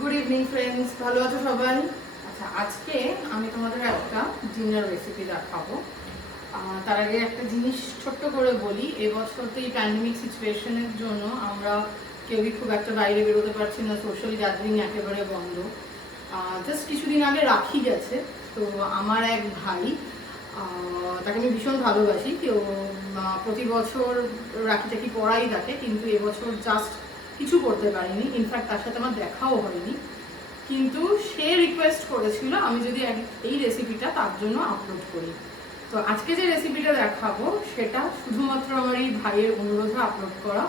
Good evening friends, ভালো আছো সবাই? আচ্ছা, আজকে আমি তোমাদের একটা ডিনার রেসিপি দেখাবো। তার আগে একটা জিনিস ছোট্ট করে বলি, এবছর তো এই প্যান্ডেমিক সিচুয়েশনের জন্য আমরা কেউই খুব একটা বাইরে বেরোতে পারছি না, সোশ্যাল গ্যাদারিং একেবারে বন্ধ। জাস্ট কিছুদিন আগে রাখি গেছে, তো আমার এক ভাই, তাকে আমি ভীষণ ভালোবাসি, কেউ প্রতি বছর রাখি টাকি পড়াই থাকে, কিন্তু এবছর জাস্ট কিছু করতে পারিনি। ইনফ্যাক্ট তার সাথে আমার দেখাও হয়নি, কিন্তু সে রিকোয়েস্ট করেছিল আমি যদি এই রেসিপিটা তার জন্য আপলোড করি। তো আজকে যে রেসিপিটা দেখাবো সেটা শুধুমাত্র আমার এই ভাইয়ের অনুরোধে আপলোড করা।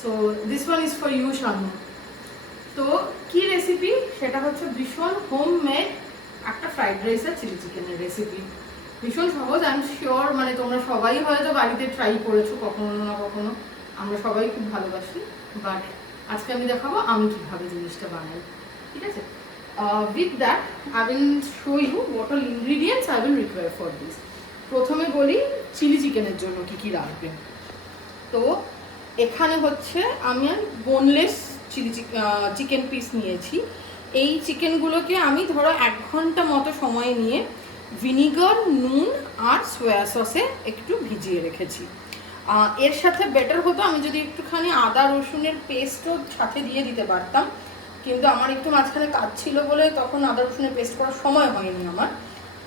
So this one is for you, Shanu. তো কি রেসিপি সেটা হচ্ছে ভীষণ হোমমেড একটা ফ্রাইড রাইস আর চিলি চিকেনের রেসিপি। ভীষণ সহজ, আই এম শিওর মানে তোমরা সবাই হয়তো বাড়িতে ট্রাই করেছো কখনো না কখনো, আমরা সবাই খুব ভালোবাসি। বাট আজকে আমি দেখাবো আমি কিভাবে জিনিসটা বানাই, ঠিক আছে? With that I will show you what all ingredients I will require for this. প্রথমে বলি চিলি চিকেনের জন্য কি কি লাগবে। তো এখানে হচ্ছে আমি বোনলেস চিকেন পিস নিয়েছি। এই চিকেনগুলোকে আমি ধরো 1 ঘন্টা মতো সময় নিয়ে ভিনিগার, নুন আর সোয়া সসে একটু ভিজিয়ে রেখেছি। এর সাথে বেটার হতো আমি যদি একটুখানি আদা রসুনের পেস্টও সাথে দিয়ে দিতে পারতাম, কিন্তু আমার একটু মাঝখানে কাজ ছিল বলে তখন আদা রসুনের পেস্ট করার সময় হয়নি আমার,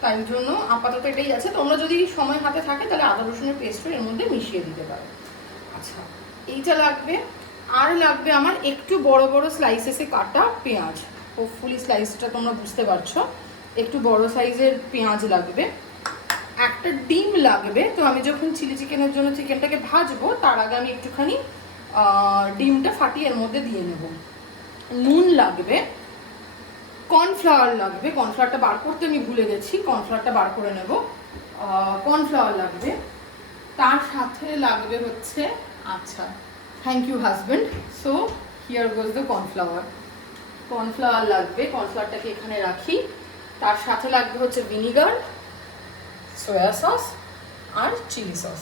তাই জন্য আপাতত এটাই আছে। তোমরা যদি সময় হাতে থাকে তাহলে আদা রসুনের পেস্টও এর মধ্যে মিশিয়ে দিতে পারো। আচ্ছা, এইটা লাগবে। আর লাগবে আমার একটু বড় বড় স্লাইসেসে কাটা পেঁয়াজ। হোপফুলি স্লাইসটা তোমরা বুঝতে পারছো, একটু বড় সাইজের পেঁয়াজ লাগবে। একটা ডিম লাগবে। তো আমি যখন চিলি চিকেনের জন্য চিকেনটাকে ভাজবো তার আগে আমি একটুখানি ডিমটা ফাটিয়ে এর মধ্যে দিয়ে নেব। নুন লাগবে, কর্নফ্লাওয়ার লাগবে, কর্নফ্লাওয়ারটা বার করতে আমি ভুলে গেছি, কর্নফ্লাওয়ারটা বার করে নেব। কর্নফ্লাওয়ার লাগবে, তার সাথে লাগবে হচ্ছে, আচ্ছা thank you husband, so here goes the cornflour. Cornflour লাগবে, কর্নফ্লাওয়ারটাকে এখানে রাখি। তার সাথে লাগবে হচ্ছে ভিনিগার, সোয়া সস আর চিলি সস।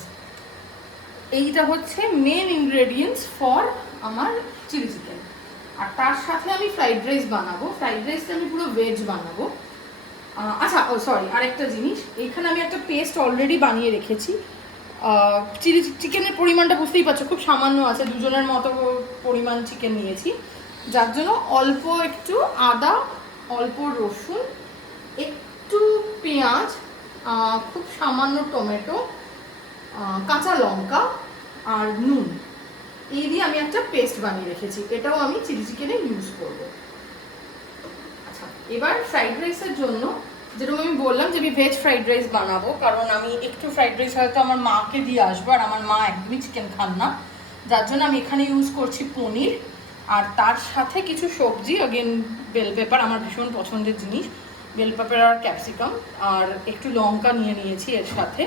এইটা হচ্ছে মেন ইনগ্রেডিয়েন্টস ফর আমার চিলি চিকেন। আর তার সাথে আমি ফ্রাইড রাইস বানাবো। ফ্রাইড রাইসটা আমি পুরো ভেজ বানাবো। আচ্ছা, ও সরি, আরেকটা জিনিস, এখানে আমি একটা পেস্ট অলরেডি বানিয়ে রেখেছি। চিলি চিকেনের পরিমাণটা বুঝতেই পারছো, খুব সামান্য আছে, দুজনের মতো পরিমাণ চিকেন নিয়েছি, যার জন্য অল্প একটু আদা, অল্প রসুন, একটু পেঁয়াজ, খুব সামান্য টমেটো, কাঁচা লঙ্কা আর নুন, এই দিয়ে আমি একটা পেস্ট বানিয়ে রেখেছি। এটাও আমি চিলি চিকেনে ইউজ করব। আচ্ছা, এবার ফ্রাইড রাইসের জন্য যেরকম আমি বললাম যে আমি ভেজ ফ্রাইড রাইস বানাবো, কারণ আমি একটু ফ্রাইড রাইস হয়তো আমার মাকে দিয়ে আসবো, আর আমার মা একদমই চিকেন খান না, যার জন্য আমি এখানে ইউজ করছি পনির। আর তার সাথে কিছু সবজি, অগেন বেল পেপার আমার ভীষণ পছন্দের জিনিস, বেল পেপার আর ক্যাপসিকাম, আর একটু লঙ্কা নিয়ে নিয়েছি এর সাথে।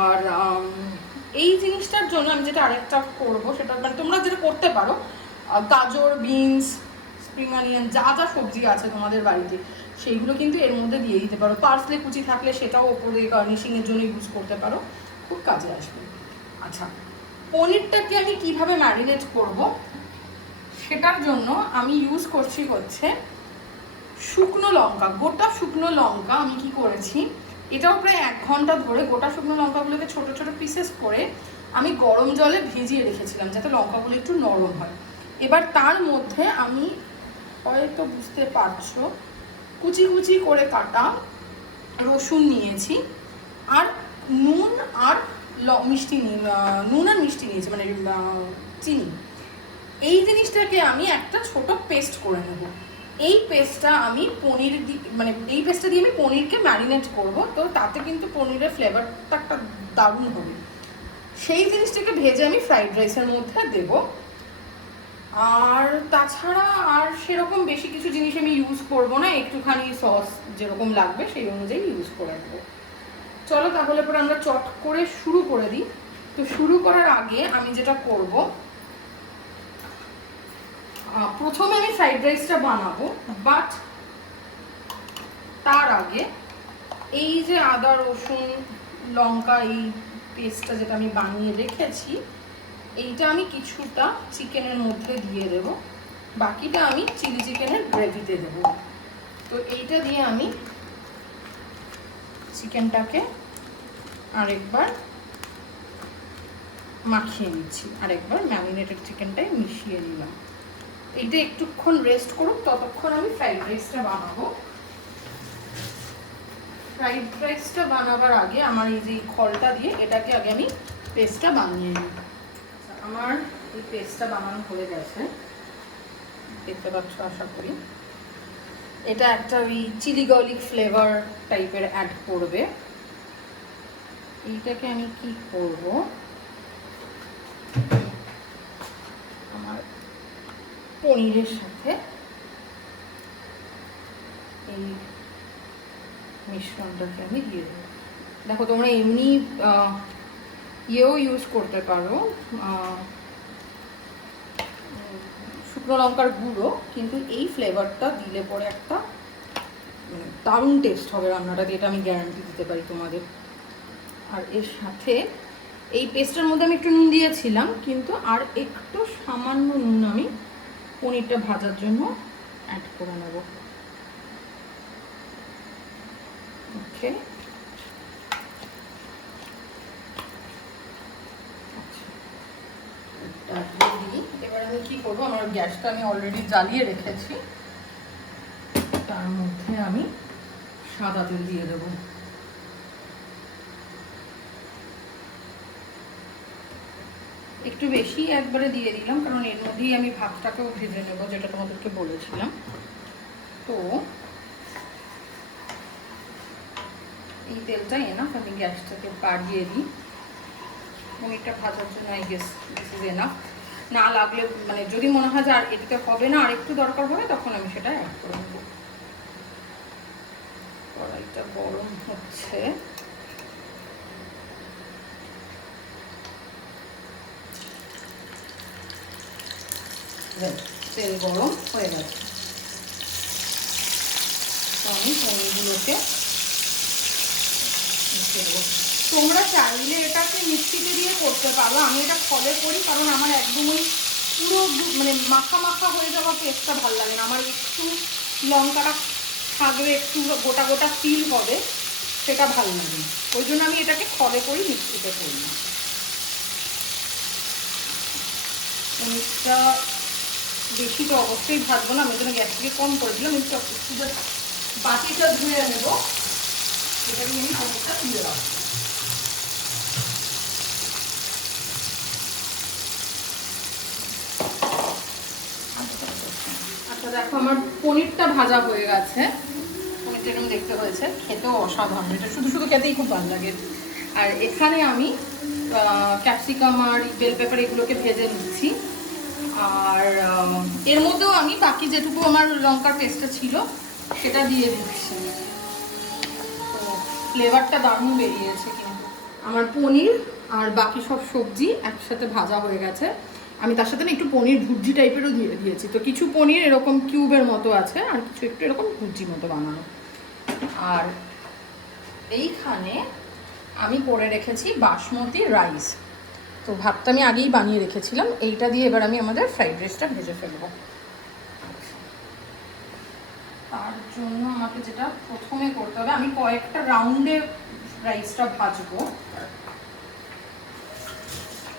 আর এই জিনিসটার জন্য আমি যেটা আরেকটা করবো সেটা মানে তোমরা যেটা করতে পারো, গাজর, বিনস, স্প্রিং অনিয়ন, যা যা সবজি আছে তোমাদের বাড়িতে সেইগুলো কিন্তু এর মধ্যে দিয়ে দিতে পারো। পার্সলে কুচি থাকলে সেটাও ওপরে গার্নিশিংয়ের জন্য ইউজ করতে পারো, খুব কাজে আসবে। আচ্ছা, পনিরটাকে আমি কিভাবে ম্যারিনেট করব সেটার জন্য আমি ইউজ করছি হচ্ছে শুকনো লঙ্কা, গোটা শুকনো লঙ্কা। আমি কি করেছি, এটাও প্রায় 1 ঘন্টা ধরে গোটা শুকনো লঙ্কাগুলোকে ছোট ছোট পিসেস করে আমি গরম জলে ভিজিয়ে রেখেছিলাম যাতে লঙ্কাগুলো একটু নরম হয়। এবার তার মধ্যে আমি, হয়তো বুঝতে পারছো, কুচি কুচি করে কাটা রসুন নিয়েছি, আর নুন আর মিষ্টি নুন আর মিষ্টি নিয়েছি, মানে চিনি। এই জিনিসটাকে আমি একটা ছোট পেস্ট করে নেব। এই পেস্টটা আমি পনির মানে এই পেস্টটা দিয়ে আমি পনিরকে ম্যারিনেট করব, তো তাতে কিন্তু পনিরের ফ্লেভারটা একটা দারুণ হবে। সেই জিনিসটাকে ভেজে আমি ফ্রাইড রাইসের মধ্যে দেব। আর তাছাড়া আর সেরকম বেশি কিছু জিনিস আমি ইউজ করব না, একটুখানি সস যেরকম লাগবে সেই অনুযায়ী ইউজ করে নেব। চলো তাহলে পরে আমরা চট করে শুরু করে দিই। তো শুরু করার আগে আমি যেটা করব, প্রথমে আমি ফ্রাইড রাইসটা বানাবো, বাট তার আগে এই যে আদা রসুন লঙ্কা এই পেস্টটা যেটা আমি বানিয়ে রেখেছি, এইটা আমি কিছুটা চিকেনের মধ্যে দিয়ে দেব। বাকিটা আমি চিলি চিকেনের গ্রেভিতে দেবো। তো এইটা দিয়ে আমি চিকেনটাকে আরেকবার মাখিয়ে নিচ্ছি, আরেকবার ম্যারিনেটেড চিকেনটাই মিশিয়ে নিলাম। এইটা একটুক্ষণ রেস্ট করুক, ততক্ষণ আমি ফ্রাইড রাইসটা বানাবো। ফ্রাইড রাইসটা বানাবার আগে আমার এই যে খলটা দিয়ে এটাকে আগে আমি পেস্টটা বানিয়ে নিই। আমার এই পেস্টটা বানানো হয়ে গেছে, দেখতে পাচ্ছ আশা করি। এটা একটা ওই চিলি গার্লিক ফ্লেভার টাইপের অ্যাড করবে। এইটাকে আমি কি করব, আমার পনিরের সাথে এই মিশ্রণটাকে আমি দিয়ে দেবো। দেখো তোমরা এমনি ইয়েও ইউজ করতে পারো, শুকনো লঙ্কার গুঁড়ো, কিন্তু এই ফ্লেভারটা দিলে পরে একটা দারুণ টেস্ট হবে রান্নাটা, এটা আমি গ্যারান্টি দিতে পারি তোমাদের। আর এর সাথে এই পেস্টের মধ্যে আমি একটু নুন দিয়েছিলাম, কিন্তু আর একটু সামান্য নুন আমি পনিরটা ভাজার জন্য অ্যাড করে নেব। ওকে, এবার আমি কি করবো, আমার গ্যাসটা আমি অলরেডি জ্বালিয়ে রেখেছি, তার মধ্যে আমি সাদা তেল দিয়ে দেবো। একটু বেশি একবারে দিয়ে দিলাম, কারণ এর মধ্যেই আমি ভাতটাকেও ভেজে নেব, যেটা তোমাদেরকে বলেছিলাম। তো এই তেলটা এনাফ, আমি গ্যাসটাকে বাড়িয়ে দিই। পনিরটা ভাজার জন্য I guess this is enough. না লাগলে মানে যদি মনে হয় যে আর এটাতে হবে না, আর একটু দরকার হবে, তখন আমি সেটা অ্যাড করে নেব। কড়াইটা গরম হচ্ছে, তেল গরম হয়ে গেছে। তো আমি পনিরগুলোকে মিশিয়ে দেবো। তোমরা চাইলে এটাকে মিক্সিতে দিয়ে করতে পারো, আমি এটা খলে করি, কারণ আমার একদমই পুরো মানে মাখা মাখা হয়ে যাওয়া পেস্টটা ভালো লাগে না। আমার একটু লঙ্কাটা থাকবে, একটু গোটা গোটা ফিল হবে, সেটা ভালো লাগে। ওই জন্য আমি এটাকে খলে করি, মিক্সিতে করি না। পনিরটা বেশি তো অবশ্যই ভাজবো না, আমি জন্য গ্যাস থেকে কম করে দিলাম। একটু বাটিটা ধুয়ে নেবো, এটা নিয়ে আমি পনিরটা তুলে রাখবো। আচ্ছা দেখো, আমার পনিরটা ভাজা হয়ে গেছে। পনিরটা এরকম দেখতে হয়েছে, খেতেও অসাধারণ, এটা শুধু শুধু খেতেই খুব ভালো লাগে। আর এখানে আমি ক্যাপসিকাম আর বেল পেপার এগুলোকে ভেজে নিচ্ছি। আর এর মধ্যেও আমি বাকি যেটুকু আমার লঙ্কার পেস্টটা ছিল সেটা দিয়ে দিচ্ছি। তো ফ্লেভারটা দারুণ বেরিয়েছে। কিন্তু আমার পনির আর বাকি সব সবজি একসাথে ভাজা হয়ে গেছে। আমি তার সাথে না একটু পনির ভুর্জি টাইপেরও দিয়ে দিয়েছি। তো কিছু পনির এরকম কিউবের মতো আছে, আর কিছু একটু এরকম ভুর্জি মতো বানানো। আর এইখানে আমি করে রেখেছি বাসমতি রাইস। তো ভাতটা আমি আগেই বানিয়ে রেখেছিলাম, এইটা দিয়ে এবার আমি আমাদের ফ্রাইড রাইসটা ভেজে ফেলবো। তার জন্য আমাকে যেটা প্রথমে করতে হবে, আমি কয়েকটা রাউন্ডে রাইসটা ভাজবো।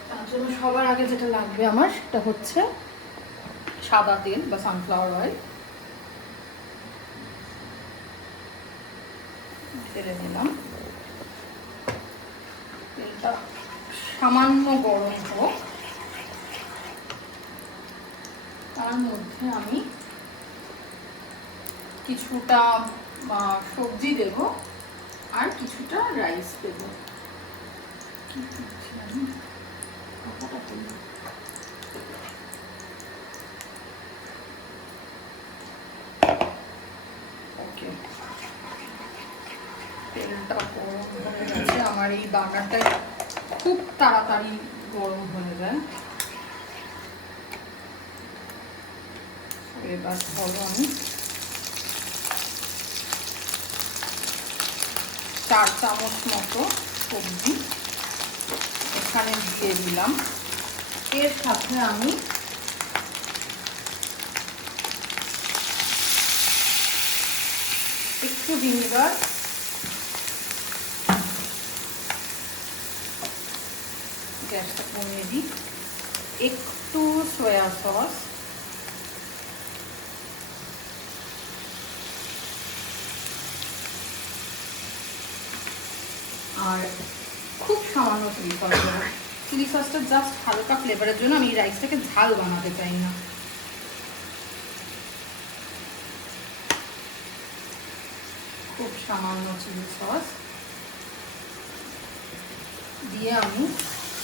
তার জন্য সবার আগে যেটা লাগবে আমার, সেটা হচ্ছে সাদা তেল বা সানফ্লাওয়ার অয়েল। ঢেলে নিলাম। তেলটা সামান্য গরম হোক, তার মধ্যে আমি কিছুটা সবজি দেব আর কিছুটা রাইস দেব। ওকে, তেলটা গরম হয়ে গেছে। আমার এই বার্নারটা খুব তাড়াতাড়ি গরম হয়ে যায়। এবার ধরো আমি 4 চামচ মতো সবজি এখানে দিয়ে দিলাম। এর সাথে আমি একটু ভিনিগার, গ্যাসটা কমিয়ে দিই, একটু সয়া সস, আর খুব সামান্য চিলি সস দেবো। চিলি সসটা জাস্ট হালকা ফ্লেভারের জন্য, আমি এই রাইসটাকে ঝাল বানাতে চাই না। খুব সামান্য চিলি সস দিয়ে আমি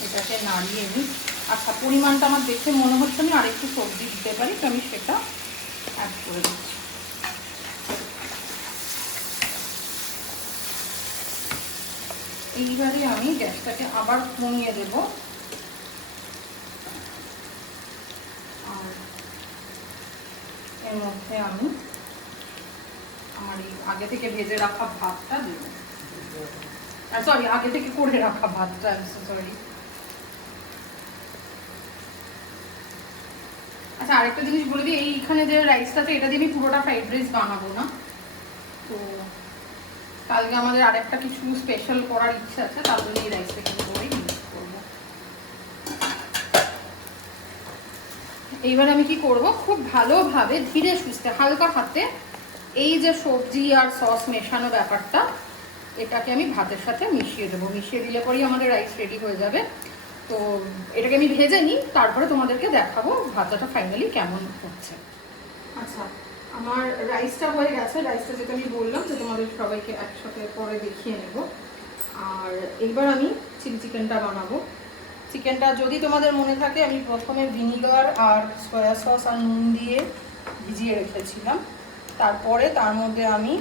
এটাকে নাড়িয়ে নিই। আচ্ছা, পরিমাণটা আমার দেখে মনে হচ্ছে আমি আরেকটু সবজি দিতে পারি, তো আমি সেটা অ্যাড করে দিচ্ছি। এইবারে আমি গ্যাসটাকে আবার কমিয়ে দেব, আর এর মধ্যে আমি আমার এই আগে থেকে ভেজে রাখা ভাতটা দেব, সরি আগে থেকে করে রাখা ভাতটা, সরি। আচ্ছা, আরেকটা জিনিস বলে দিই, এইখানে যে রাইসটাতে এটা দিয়ে আমি পুরোটা ফ্রাইড রাইস বানাবো না, তো কালকে আমাদের আরেকটা কিছু স্পেশাল করার ইচ্ছা আছে, তার জন্য এই রাইসটাকে করে ইউজ করবো। এইবার আমি কি করব, খুব ভালোভাবে ধীরে সুস্থে হালকা হাতে এই যে সবজি আর সস মেশানো ব্যাপারটা, এটাকে আমি ভাতের সাথে মিশিয়ে দেবো। মিশিয়ে দিলে পরেই আমাদের রাইস রেডি হয়ে যাবে। তো এটাকে আমি ভেজে নিই, তারপরে তোমাদেরকে দেখাবো ভাতটা ফাইনালি কেমন হচ্ছে। আচ্ছা, আমার রাইসটা হয়ে গেছে। রাইসটা যেটা আমি বললাম যে তোমাদের সবাইকে একসাথে পরে দেখিয়ে নেব। আর এইবার আমি চিলি চিকেনটা বানাবো। চিকেনটা যদি তোমাদের মনে থাকে, আমি প্রথমে ভিনিগার আর সয়া সস আর নুন দিয়ে ভিজিয়ে রেখেছিলাম। তারপরে তার মধ্যে আমি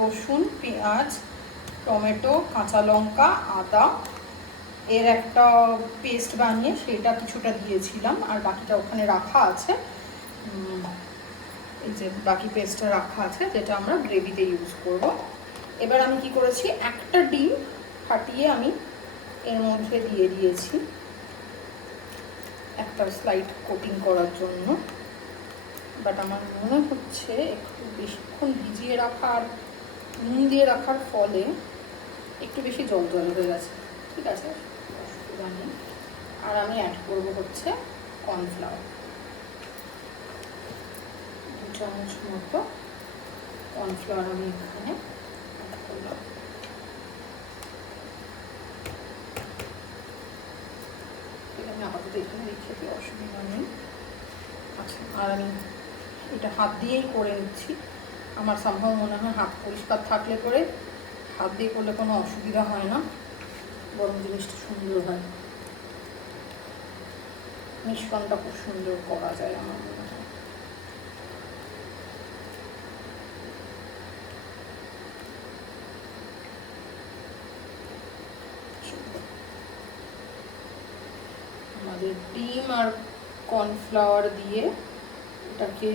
রসুন, পেঁয়াজ, টমেটো, কাঁচা লঙ্কা, আদা এর একটা পেস্ট বানিয়ে সেটা কিছুটা দিয়েছিলাম, আর বাকিটা ওখানে রাখা আছে। এই যে বাকি পেস্টটা রাখা আছে, যেটা আমরা গ্রেভিতে ইউজ করব। এবার আমি কি করেছি, একটা ডিম ফাটিয়ে আমি এর মধ্যে দিয়ে দিয়েছি একটা স্লাইড কোটিং করার জন্য। বাট আমার মনে হচ্ছে একটু বেশিক্ষণ ভিজিয়ে রাখার, নুন দিয়ে রাখার ফলে একটু বেশি জল জল হয়ে গেছে। ঠিক আছে, অসুবিধা নেই। আর আমি অ্যাড করবো হচ্ছে কর্নফ্লাওয়ার, 2 চামচ মতো কর্নফ্লাওয়ার আমি এখানে অ্যাড করলাম। আমি আপাতত এখানে রেখে দিই, অসুবিধা নেই। আচ্ছা, আর আমি এটা হাত দিয়েই করে নিচ্ছি। আমার সম্ভব মনে হয় হাত পরিষ্কার থাকলে করে হাত দিয়ে করলে কোনো অসুবিধা হয় না, বরং জিনিসটা সুন্দর হয়, মিশ্রণটা খুব সুন্দর করা যায় আমার মনে হয়। আমাদের ডিম আর কর্নফ্লাওয়ার দিয়ে এটাকে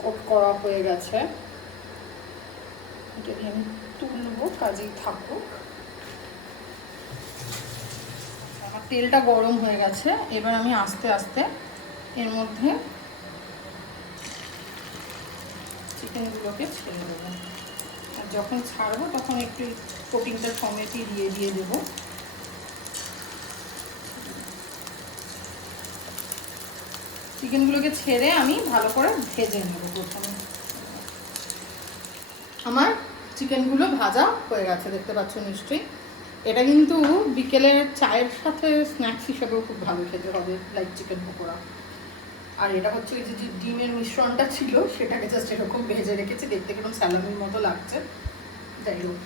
কোট করা হয়ে গেছে। এটাকে আমি তুলবো, কাজেই থাকুক। আমার তেলটা গরম হয়ে গেছে। এবার আমি আস্তে আস্তে এর মধ্যে চিকেনগুলোকে ছেড়ে দেবো, আর যখন ছাড়বো তখন একটু কোটিংটা সমেতই দিয়ে দেবো। চিকেনগুলোকে ছেড়ে আমি ভালো করে ভেজে নেব প্রথমে। আমার চিকেনগুলো ভাজা হয়ে গেছে, দেখতে পাচ্ছ নিশ্চয়ই। এটা কিন্তু বিকেলের চায়ের সাথে স্ন্যাক্স হিসেবেও খুব ভালো খেতে হবে, লাইক চিকেন পকোড়া। আর এটা হচ্ছে ওই যে ডিমের মিশ্রণটা ছিল, সেটাকে জাস্ট এরকম ভেজে রেখেছি, দেখতে কিরকম স্যালামির মতো লাগছে। যাই হোক,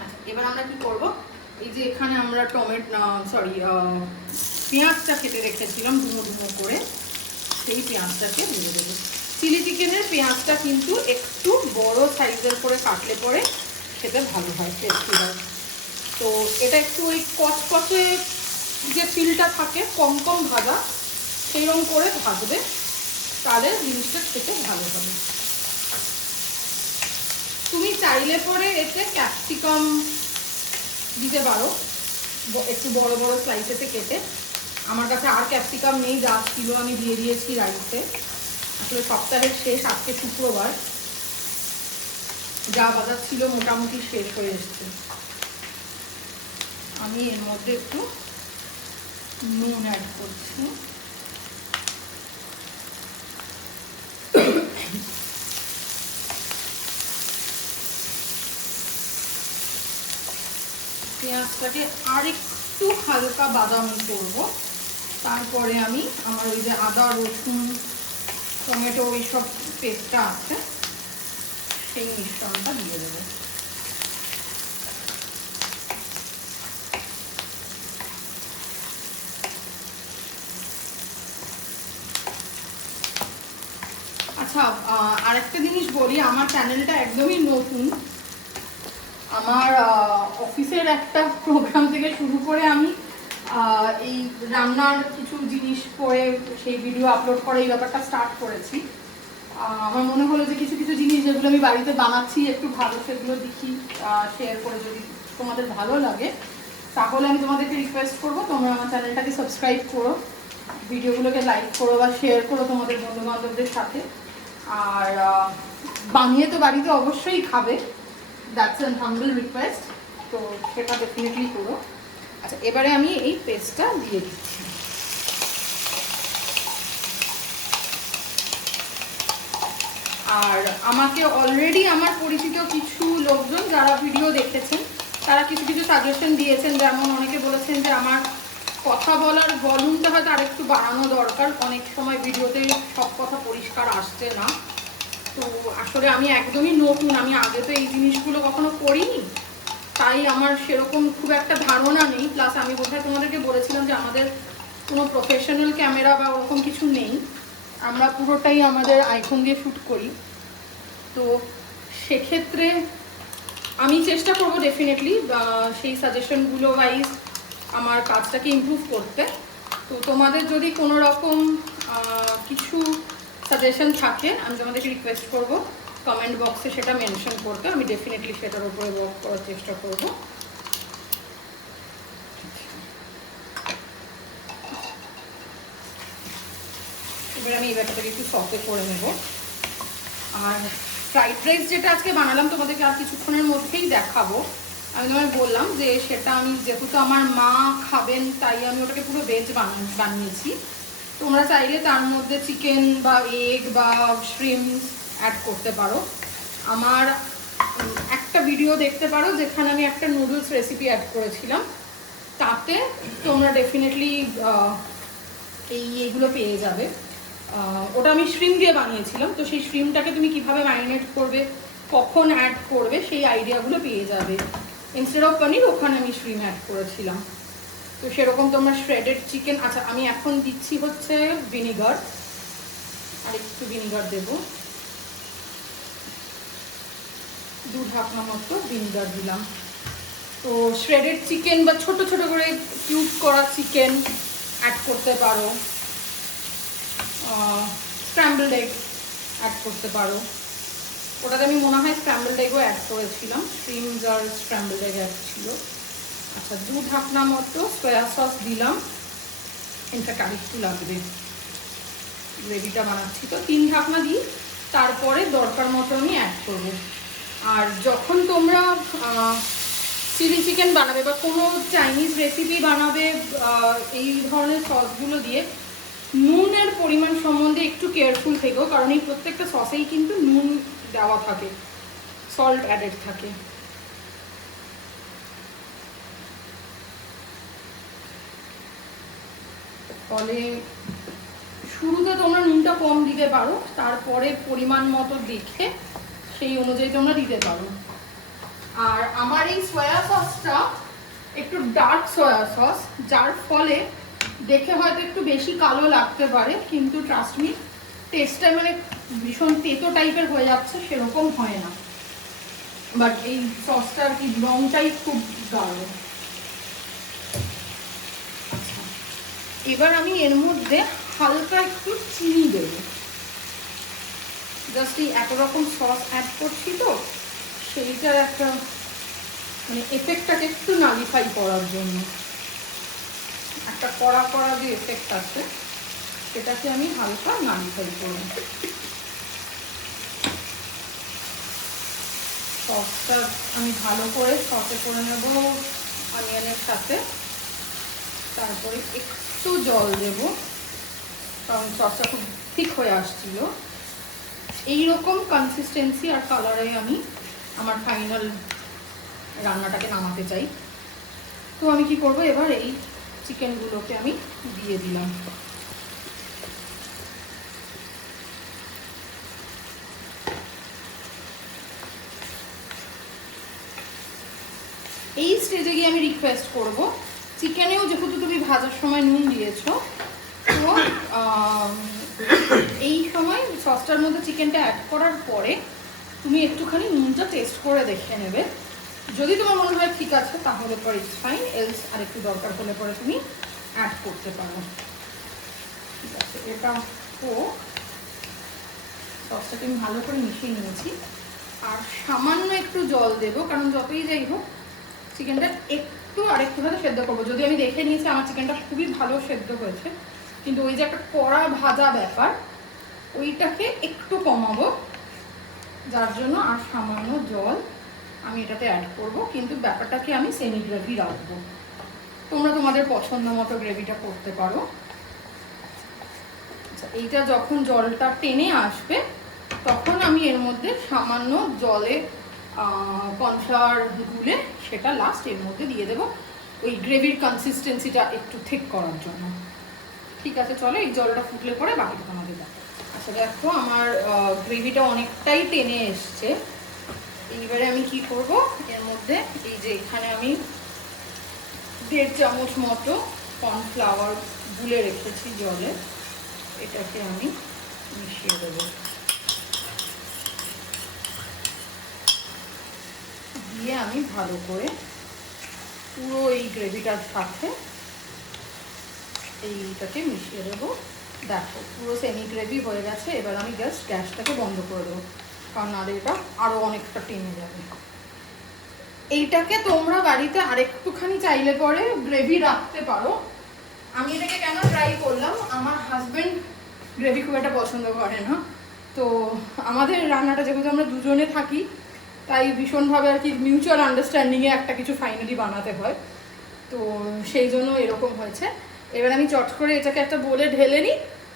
আচ্ছা এবার আমরা কি করব, এই যে এখানে আমরা পেঁয়াজটা কেটে রেখেছিলাম ডুমো ডুমো করে, সেই পেঁয়াজটাকে দিয়ে দেবো। চিলি চিকেনের পেঁয়াজটা কিন্তু একটু বড় সাইজের করে কাটলে পরে খেতে ভালো হয়, টেস্টি হয়। তো এটা একটু ওই কচকচে যে ফিলটা থাকে, কম কম ভাজা, সেইরকম করে ভাজবে, তাহলে জিনিসটা খেতে ভালো হবে। তুমি চাইলে পরে এতে ক্যাপসিকাম দিতে পারো, একটু বড় বড় স্লাইসেতে কেটে। আমার কাছে আর ক্যাপসিকাম নেই, যা ছিল আমি দিয়ে দিয়েছি রাইসে। আসলে সপ্তাহের শেষ, আজকে শুক্রবার, যা বাজার ছিল মোটামুটি শেষ হয়ে এসছে। আমি এর মধ্যে একটু নুন অ্যাড করছি। পেঁয়াজটাকে আর একটু হালকা বাদামি করব, তারপরে আমি আমার ওই যে আদা রসুন টমেটো এইসব পেস্টটা আছে সেই মিশ্রণটা দিয়ে দেবো। আচ্ছা, আরেকটা জিনিস বলি, আমার চ্যানেলটা একদমই নতুন। আমার অফিসের একটা প্রোগ্রাম থেকে শুরু করে আমি এই রান্নার কিছু জিনিস করে সেই ভিডিও আপলোড করে এই ব্যাপারটা স্টার্ট করেছি। আমার মনে হলো যে কিছু কিছু জিনিস যেগুলো আমি বাড়িতে বানাচ্ছি একটু ভালো সেগুলো দেখি শেয়ার করে, যদি তোমাদের ভালো লাগে তাহলে আমি তোমাদেরকে রিকোয়েস্ট করবো তোমরা আমার চ্যানেলটাকে সাবস্ক্রাইব করো, ভিডিওগুলোকে লাইক করো বা শেয়ার করো তোমাদের বন্ধু বান্ধবদের সাথে। আর বানিয়ে তো বাড়িতে অবশ্যই খাবে, দ্যাটস অ্যান হাম্বল রিকোয়েস্ট, তো সেটা ডেফিনেটলি করো। আচ্ছা, এবারে আমি এই পেস্টটা দিয়ে দিচ্ছি। আর আমাকে অলরেডি আমার পরিচিত কিছু লোকজন যারা ভিডিও দেখেছেন তারা কিছু কিছু সাজেশন দিয়েছেন, যেমন অনেকে বলেছেন যে আমার কথা বলার ভলিউমটা হয়তো আরেকটু বাড়ানো দরকার, অনেক সময় ভিডিওতে সব কথা পরিষ্কার আসছে না। তো আসলে আমি একদমই নতুন, আমি আগে তো এই জিনিসগুলো কখনো করিনি, তাই আমার সেরকম খুব একটা ধারণা নেই। প্লাস আমি বোধহয় তোমাদেরকে বলেছিলাম যে আমাদের কোনো প্রফেশনাল ক্যামেরা বা ওরকম কিছু নেই, আমরা পুরোটাই আমাদের আইফোন দিয়ে শ্যুট করি। তো সেক্ষেত্রে আমি চেষ্টা করবো ডেফিনেটলি সেই সাজেশনগুলো ওয়াইজ আমার কাজটাকে ইমপ্রুভ করতে। তো তোমাদের যদি কোনো রকম কিছু সাজেশন থাকে আমি তোমাদেরকে রিকোয়েস্ট করবো কমেন্ট বক্সে সেটা মেনশন করতে, আমি ডেফিনেটলি সেটার উপরে ওয়ার্ক করার চেষ্টা করবো। এবার আমি এই ব্যাপারটাকে একটু সফটে করে নেব। আর ফ্রাইড রাইস যেটা আজকে বানালাম তোমাদেরকে আর কিছুক্ষণের মধ্যেই দেখাবো। আমি তোমায় বললাম যে সেটা আমি যেহেতু আমার মা খাবেন তাই আমি ওটাকে পুরো ভেজ বানিয়েছি। তোমরা চাইলে তার মধ্যে চিকেন বা এগ বা শ্রিম্পস অ্যাড করতে পারো। আমার একটা ভিডিও দেখতে পারো যেখানে আমি একটা নুডলস রেসিপি অ্যাড করেছিলাম, তাতে তোমরা ডেফিনেটলি এইগুলো পেয়ে যাবে। ওটা আমি শ্রিম দিয়ে বানিয়েছিলাম, তো সেই শ্রিমটাকে তুমি কিভাবে ম্যারিনেট করবে, কখন অ্যাড করবে সেই আইডিয়াগুলো পেয়ে যাবে। ইনস্টেড অফ পনির ওখানে আমি শ্রিম অ্যাড করেছিলাম। তো সেরকম তোমরা শ্রেডেড চিকেন, আচ্ছা আমি এখন দিচ্ছি হচ্ছে ভিনিগার, আর একটু ভিনিগার দেবো, 2 ঢাকনা মতো ভিনিগার দিলাম। তো শ্রেডেড চিকেন বা ছোট ছোট করে কিউব করা চিকেন অ্যাড করতে পারো, স্ক্র্যাম্বলড এগ অ্যাড করতে পারো। ওটাতে আমি মনে হয় স্ক্র্যাম্বলড এগও অ্যাড করেছিলাম, শ্রিমস আর স্ক্র্যাম্বলড এগ অ্যাড ছিল। আচ্ছা 2 ঢাকনা মতো সয়া সস দিলাম, ইনফ্যাক্ট আরেকটু লাগবে, গ্রেভিটা বানাচ্ছি তো 3 ঢাকনা দিই, তারপরে দরকার মতো আমি অ্যাড করব। আর যখন তোমরা চিলি চিকেন বানাবে বা কোনো চাইনিজ রেসিপি বানাবে এই ধরনের সসগুলো দিয়ে, নুনের পরিমাণ সম্বন্ধে একটু কেয়ারফুল থেকো, কারণ এই প্রত্যেকটা সসেই কিন্তু নুন দেওয়া থাকে, সল্ট অ্যাডেড থাকে। ফলে শুরুতে তোমরা নুনটা কম দিতে পারো, তারপরে পরিমাণ মতো দেখে সেই অনুযায়ী তোমরা দিতে পারো। আর আমার এই সয়া সসটা একটু ডার্ক সয়া সস, যার ফলে দেখে হয়তো একটু বেশি কালো লাগতে পারে, কিন্তু ট্রাস্ট মি টেস্টটা মানে ভীষণ তেতো টাইপের হয়ে যাচ্ছে সেরকম হয় না, বাট এই সসটা আর কি রংটাই খুব গাঢ়। এবার আমি এর মধ্যে হালকা একটু চিনি দেবো, জাস্ট এই এত রকম সস অ্যাড করছি তো সেইটার একটা মানে এফেক্টটাকে একটু নালিফাই করার জন্য, একটা কড়া কড়া যে এফেক্ট আছে সেটাকে আমি হালকা নালিফাই করব। সসটা আমি ভালো করে সসে করে নেব অনিয়নের সাথে। তারপরে একটু জল দেব, কারণ সসটা খুব ঠিক হয়ে আসছিল। এইরকম কনসিস্টেন্সি আর কালারে আমি আমার ফাইনাল রান্নাটাকে নামাতে চাই। তো আমি কি করব, এবার এই চিকেনগুলোকে আমি দিয়ে দিলাম। এই স্টেজে গিয়ে আমি রিকোয়েস্ট করব, চিকেনেও যেহেতু তুমি ভাজার সময় নুন দিয়েছো, তো এই সময় সসটার মধ্যে চিকেনটা অ্যাড করার পরে তুমি একটুখানি নুনটা টেস্ট করে দেখে নেবে। যদি তোমার মনে হয় ঠিক আছে তাহলে পরে ইটস ফাইন, এলস আর একটু দরকার হলে পরে তুমি অ্যাড করতে পারো। ঠিক আছে, এটা তো সসটাকে আমি ভালো করে মিশিয়ে নিয়েছি। আর সামান্য একটু জল দেবো, কারণ যতই যাই হোক চিকেনটা একটু আরেকটুভাবে সেদ্ধ করবো। যদি আমি দেখে নিয়েছি আমার চিকেনটা খুবই ভালো সেদ্ধ হয়েছে, কিন্তু ওই যে একটা কড়া ভাজা ব্যাপার, ওইটাকে একটু কমাবো, যার জন্য আর সামান্য জল আমি এটাতে অ্যাড করব। কিন্তু ব্যাপারটাকে আমি সেমি গ্রেভি রাখবো, তোমরা তোমাদের পছন্দ মতো গ্রেভিটা করতে পারো। আচ্ছা, এইটা যখন জলটা টেনে আসবে তখন আমি এর মধ্যে সামান্য জলে কর্নফ্লাওয়ার গুলে সেটা লাস্ট এর মধ্যে দিয়ে দেবো, ওই গ্রেভির কনসিস্টেন্সিটা একটু ঠিক করার জন্য। ঠিক আছে, চলো এই জলটা ফুটলে পরে বাকিটা তোমাদের দেখো। আচ্ছা দেখো, আমার গ্রেভিটা অনেকটাই টেনে এসছে। এইবারে আমি কি করব, এর মধ্যে এই যে এখানে আমি 1.5 চামচ মতো কর্নফ্লাওয়ার গুলে রেখেছি জলে, এটাকে আমি মিশিয়ে দেবো। দিয়ে আমি ভালো করে পুরো এই গ্রেভিটার সাথে এইটাকে মিশিয়ে দেবো। দেখো পুরো সেমি গ্রেভি হয়ে গেছে। এবার আমি জাস্ট গ্যাসটাকে বন্ধ করে দেবো, কারণ আর এটা আরও অনেকটা টেনে যাবে। এইটাকে তোমরা বাড়িতে আরেকটুখানি চাইলে পরে গ্রেভি রাখতে পারো। আমি এটাকে কেন ট্রাই করলাম, আমার হাজব্যান্ড গ্রেভি খুব একটা পছন্দ করে না, তো আমাদের রান্নাটা যেহেতু আমরা দুজনে থাকি তাই ভীষণভাবে আর কি মিউচুয়াল আন্ডারস্ট্যান্ডিংয়ে একটা কিছু ফাইনালি বানাতে হয়, তো সেই জন্য এরকম হয়েছে। এবার আমি চট করে এটাকে একটা বোলে ঢেলে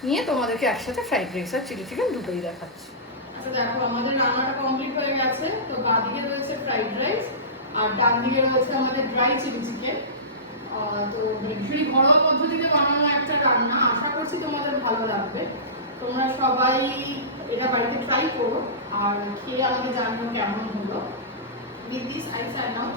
নিয়ে তোমাদেরকে একসাথে ফ্রাইড রাইস আর চিলি চিকেন দুটোই দেখাচ্ছি। আচ্ছা দেখো, আমাদের রান্নাটা কমপ্লিট হয়ে গেছে। তো বাঁ দিকে রয়েছে ফ্রাইড রাইস আর ডান দিকে রয়েছে আমাদের ড্রাই চিলি চিকেন। তো ভীষণই ঘরোয়া পদ্ধতিতে বানানো একটা রান্না, আশা করছি তোমাদের ভালো লাগবে। তোমরা সবাই এটা বাড়িতে ট্রাই করো আর খেয়ে আমাকে জানানো কেমন হলো। With this i sine out.